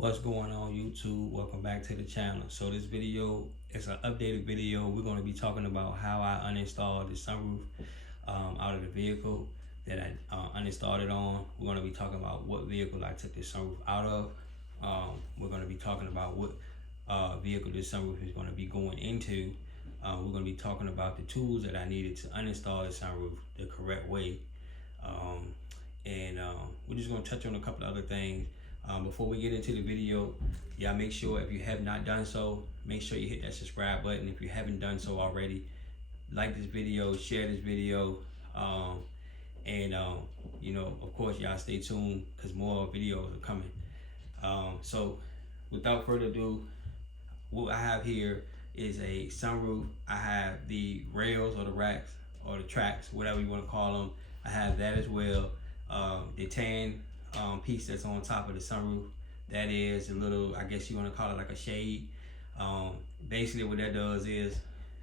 What's going on, YouTube? Welcome back to the channel. So this video is an updated video. We're going to be talking about how I uninstalled the sunroof out of the vehicle that I uninstalled it on. We're going to be talking about what vehicle I took the sunroof out of. We're going to be talking about what vehicle this sunroof is going to be going into. We're going to be talking about the tools that I needed to uninstall the sunroof the correct way. We're just going to touch on a couple of other things. Before we get into the video, y'all make sure, if you have not done so, make sure you hit that subscribe button. If you haven't done so already, like this video, share this video, you know, of course, y'all stay tuned because more videos are coming. So without further ado, what I have here is a sunroof. I have the rails or the racks or the tracks, whatever you want to call them. I have that as well. The tan piece that's on top of the sunroof, that is a little, I guess you want to call it like a shade. Basically what that does is,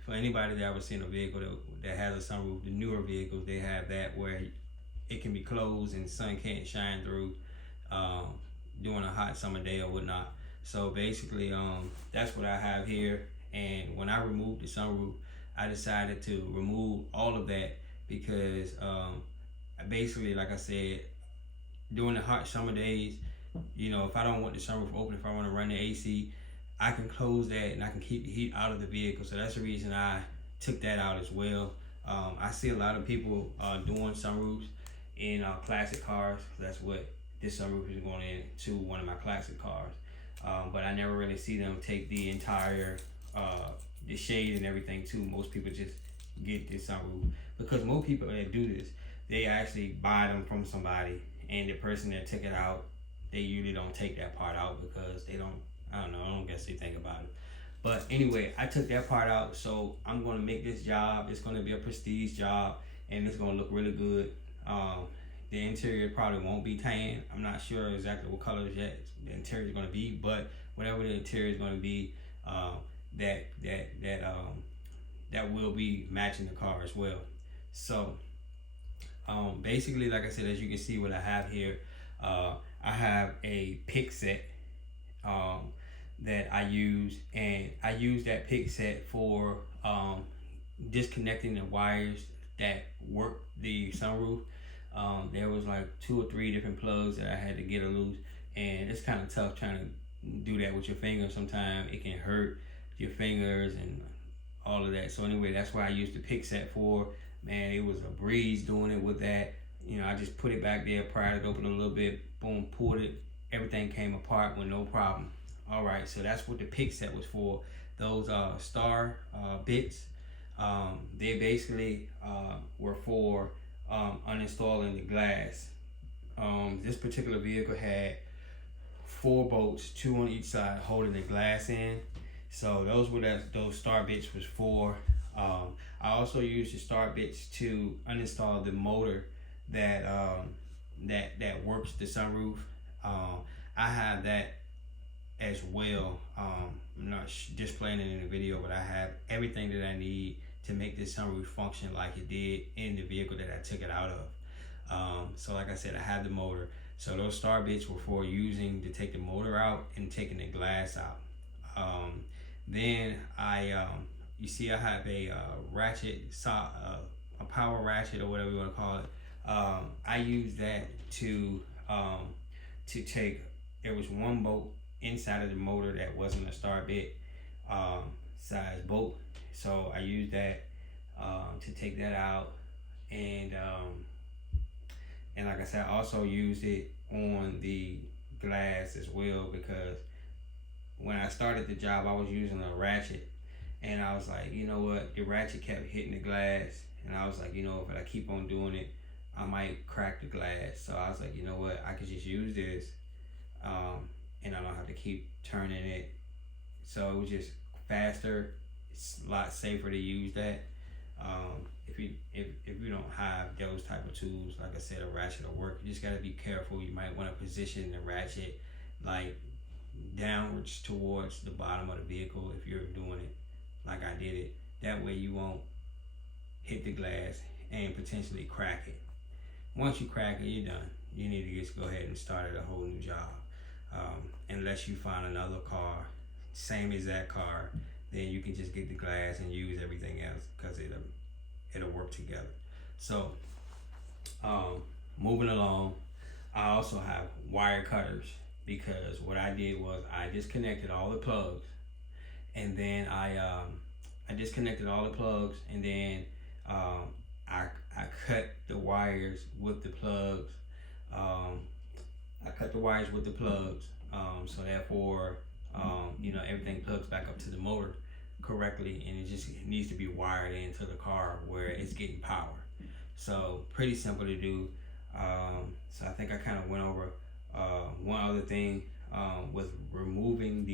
for anybody that ever seen a vehicle that has a sunroof, the newer vehicles, they have that where it can be closed and sun can't shine through during a hot summer day or whatnot. So basically that's what I have here. And when I removed the sunroof, I decided to remove all of that because basically, like I said, during the hot summer days, you know, if I don't want the sunroof open, if I want to run the AC, I can close that and I can keep the heat out of the vehicle. So that's the reason I took that out as well. I see a lot of people doing sunroofs in classic cars. That's what this sunroof is going into, one of my classic cars. But I never really see them take the entire the shade and everything too. Most people just get this sunroof, because most people that do this, they actually buy them from somebody, and the person that took it out, they usually don't take that part out because they don't, I don't guess they think about it. But anyway, I took that part out, so I'm going to make this job, it's going to be a prestige job, and it's going to look really good. The interior probably won't be tan. I'm not sure exactly what colors yet the interior is going to be, but whatever the interior is going to be, that will be matching the car as well. So basically, like I said, as you can see what I have here, I have a pick set that I use, and I use that pick set for disconnecting the wires that work the sunroof. There was like 2 or 3 different plugs that I had to get loose, and it's kind of tough trying to do that with your fingers. Sometimes it can hurt your fingers and all of that. So anyway, that's why I used the pick set for. Man, it was a breeze doing it with that. You know, I just put it back there, pried it open a little bit, boom, pulled it. Everything came apart with no problem. All right, so that's what the pick set was for. Those star bits, they basically were for uninstalling the glass. This particular vehicle had 4 bolts, 2 on each side, holding the glass in. So those were those star bits was for. I also used the star bits to uninstall the motor that that works the sunroof. I have that as well. I'm not displaying it in the video, but I have everything that I need to make this sunroof function like it did in the vehicle that I took it out of. So like I said, I have the motor. So those star bits were for using to take the motor out and taking the glass out. Then you see I have a ratchet, a power ratchet or whatever you want to call it. I use that to take, there was 1 bolt inside of the motor that wasn't a star bit size bolt. So I used that to take that out. And like I said, I also used it on the glass as well, because when I started the job, I was using a ratchet. And I was like, you know what, the ratchet kept hitting the glass. And I was like, you know, if I keep on doing it, I might crack the glass. So I was like, you know what, I could just use this and I don't have to keep turning it. So it was just faster. It's a lot safer to use that. If you don't have those type of tools, like I said, a ratchet will work. You just gotta be careful. You might want to position the ratchet like downwards towards the bottom of the vehicle if you're doing it like I did it. That way you won't hit the glass and potentially crack it. Once you crack it, you're done. You need to just go ahead and start a whole new job. And unless you find another car, same exact car, then you can just get the glass and use everything else because it'll work together. So moving along, I also have wire cutters because what I did was I disconnected all the plugs, and then I disconnected all the plugs, and then I cut the wires with the plugs. I cut the wires with the plugs, so therefore everything plugs back up to the motor correctly, and it just needs to be wired into the car where it's getting power. So pretty simple to do. So I think I kind of went over one other thing with removing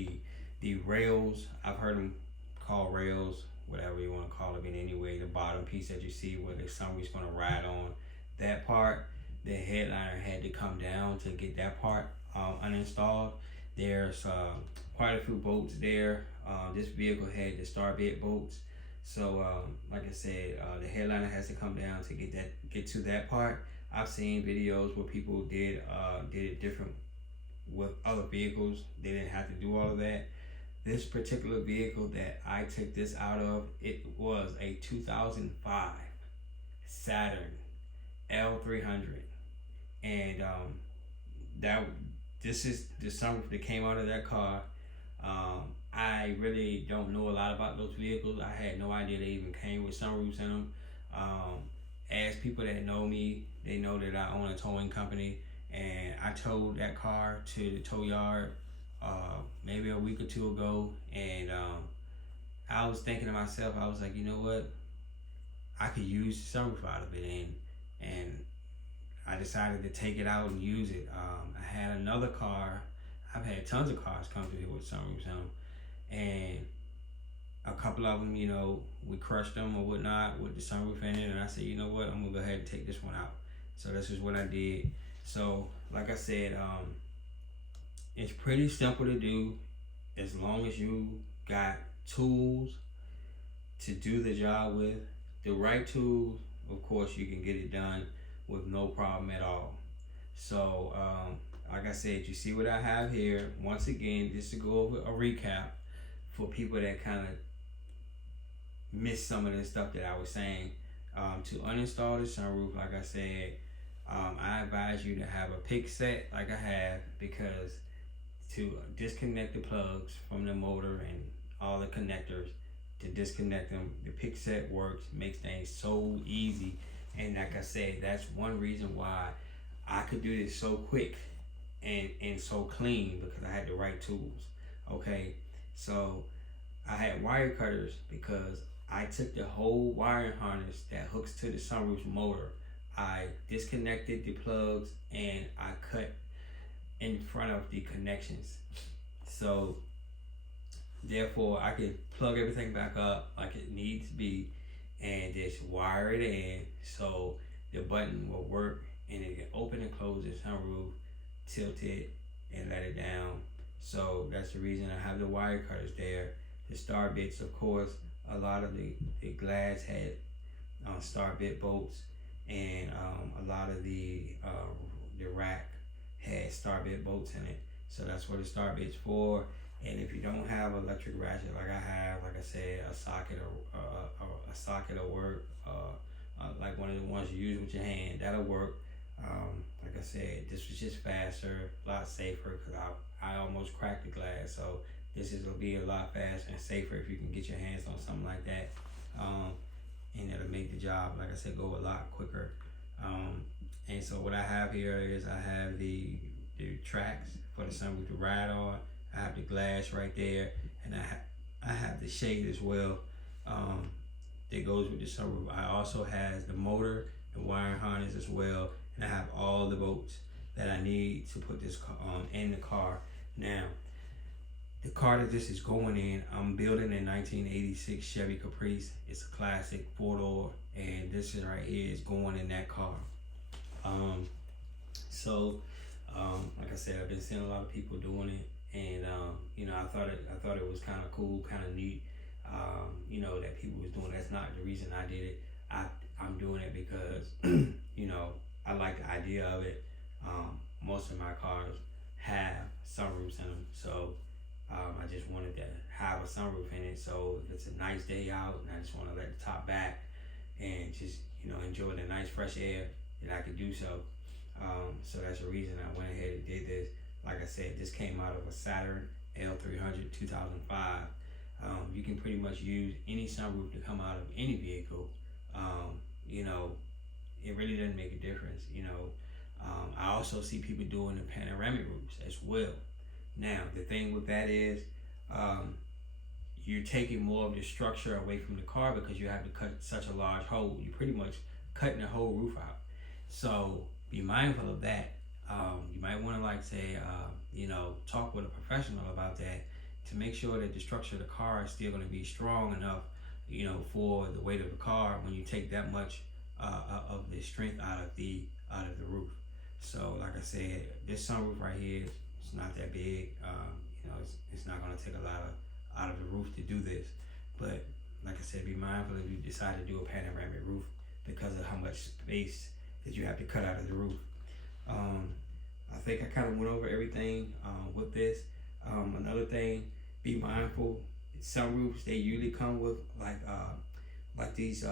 the rails. I've heard them called rails, whatever you want to call it. In anyway, the bottom piece that you see where the sunroof's going to ride on, that part, the headliner had to come down to get that part uninstalled. There's quite a few bolts there. This vehicle had the star bit bolts, so like I said, the headliner has to come down to get to that part. I've seen videos where people did it different with other vehicles. They didn't have to do all of that. This particular vehicle that I took this out of, it was a 2005 Saturn L300, and this is the sunroof that came out of that car. I really don't know a lot about those vehicles. I had no idea they even came with sunroofs in them. As people that know me, they know that I own a towing company, and I towed that car to the tow yard maybe a week or two ago, and I was thinking to myself, I was like, you know what, I could use the sunroof out of it, and I decided to take it out and use it. I had another car. I've had tons of cars come through here with sunroofs in them, and a couple of them, we crushed them or whatnot with the sunroof in it, and I said, you know what, I'm gonna go ahead and take this one out. So this is what I did. So like I said, it's pretty simple to do as long as you got tools to do the job with. The right tools, of course, you can get it done with no problem at all. So like I said, you see what I have here. Once again, just to go over a recap for people that kind of missed some of the stuff that I was saying. To uninstall the sunroof, like I said, I advise you to have a pick set like I have, because to disconnect the plugs from the motor and all the connectors, to disconnect them, the pick set works, makes things so easy. And like I said, that's one reason why I could do this so quick and so clean, because I had the right tools. Okay, so I had wire cutters because I took the whole wiring harness that hooks to the sunroof's motor. I disconnected the plugs and I cut in front of the connections. So therefore I could plug everything back up like it needs to be and just wire it in so the button will work, and it can open and close the sunroof, tilt it and let it down. So that's the reason I have the wire cutters there. The star bits, of course, a lot of the glass had star bit bolts, and a lot of the rack had star bit bolts in it. So that's what the star bit's for. And if you don't have electric ratchet like I have, like I said, a socket will work. Like one of the ones you use with your hand, that'll work. Like I said, this was just faster, a lot safer, because I almost cracked the glass. So this is gonna be a lot faster and safer if you can get your hands on something like that. And it'll make the job, like I said, go a lot quicker. And so what I have here is I have the tracks for the sunroof to ride on. I have the glass right there, and I have the shade as well that goes with the sunroof. I also has the motor, the wiring harness as well, and I have all the bolts that I need to put this in the car. Now, the car that this is going in, I'm building a 1986 Chevy Caprice. It's a classic 4-door, and this is right here is going in that car. Like I said, I've been seeing a lot of people doing it, and I thought it was kind of cool, kind of neat. That people was doing. That's not the reason I did it. I'm doing it because I like the idea of it. Most of my cars have sunroofs sunroofs in them. So I just wanted to have a sunroof in it. So if it's a nice day out and I just want to let the top back and just enjoy the nice fresh air, that I could do so. So that's the reason I went ahead and did this. Like I said, this came out of a Saturn L300 2005. You can pretty much use any sunroof to come out of any vehicle. It really doesn't make a difference. I also see people doing the panoramic roofs as well. Now, the thing with that is, you're taking more of the structure away from the car because you have to cut such a large hole. You're pretty much cutting the whole roof out. So be mindful of that. You might want to talk with a professional about that to make sure that the structure of the car is still going to be strong enough, for the weight of the car when you take that much of the strength out of the roof. So like I said, this sunroof right here, it's not that big. It's not going to take a lot out of the roof to do this. But like I said, be mindful if you decide to do a panoramic roof because of how much space that you have to cut out of the roof. I think I kind of went over everything with this. Another thing, be mindful. Sunroofs, they usually come with like these.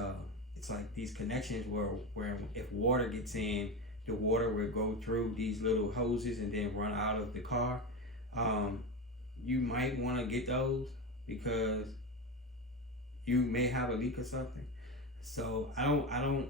It's like these connections where if water gets in, the water will go through these little hoses and then run out of the car. You might want to get those because you may have a leak or something. So I don't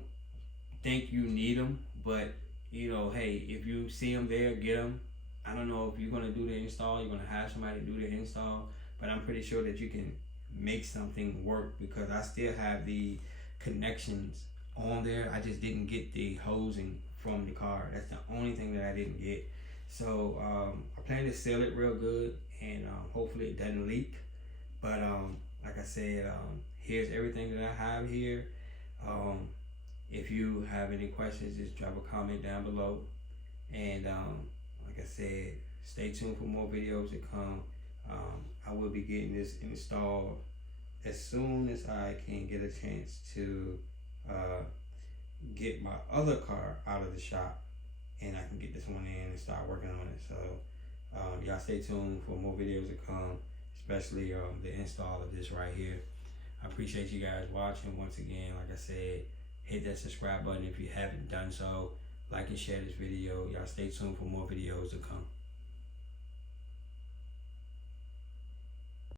think you need them, but hey, if you see them there, get them. I don't know if you're gonna do the install, you're gonna have somebody do the install, but I'm pretty sure that you can make something work because I still have the connections on there. I just didn't get the hosing from the car. That's the only thing that I didn't get. So I plan to seal it real good and hopefully it doesn't leak. But like I said, here's everything that I have here. If you have any questions, just drop a comment down below. And like I said, stay tuned for more videos to come. I will be getting this installed as soon as I can get a chance to get my other car out of the shop and I can get this one in and start working on it. So y'all stay tuned for more videos to come, especially the install of this right here. I appreciate you guys watching. Once again, like I said, hit that subscribe button if you haven't done so. Like and share this video. Y'all stay tuned for more videos to come.